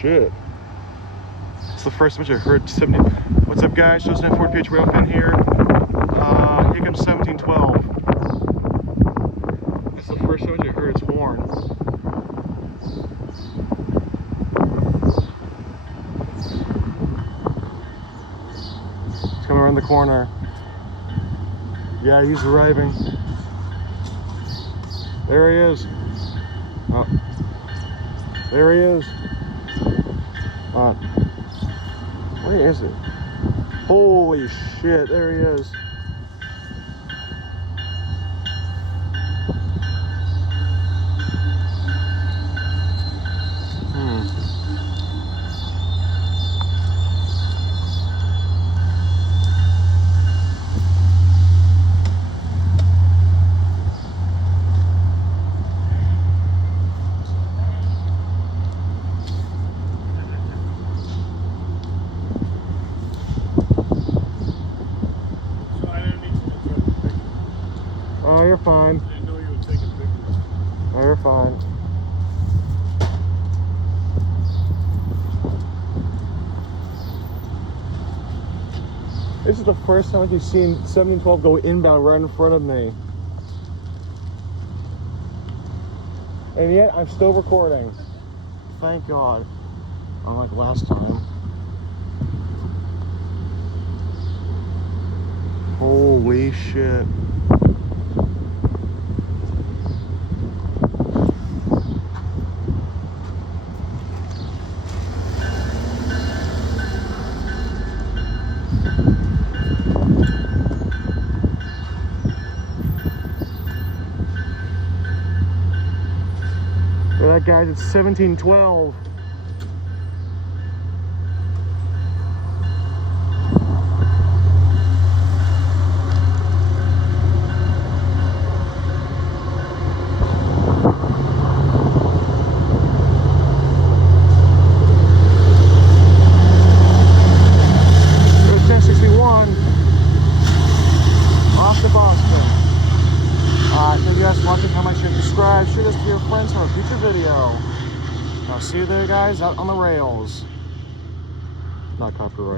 shit. It's the first image I heard 70. What's up, guys? Just an F40PH rail fin here. Here comes 1712. It's the first image I heard its horn. It's coming around the corner. Yeah, he's arriving. There he is. Oh. There he is. Where is it? Holy shit, there he is. Oh, you're fine. I didn't know you were taking pictures. Oh, you're fine. This is the first time you've seen 1712 go inbound right in front of me. And yet, I'm still recording. Thank God. Unlike last time. Holy shit. Look at that, guys, it's 1712. Off to Boston. Thank you guys for watching. How much you subscribe? Share this to your friends for a future video. I'll see you there, guys, out on the rails. Not copyright.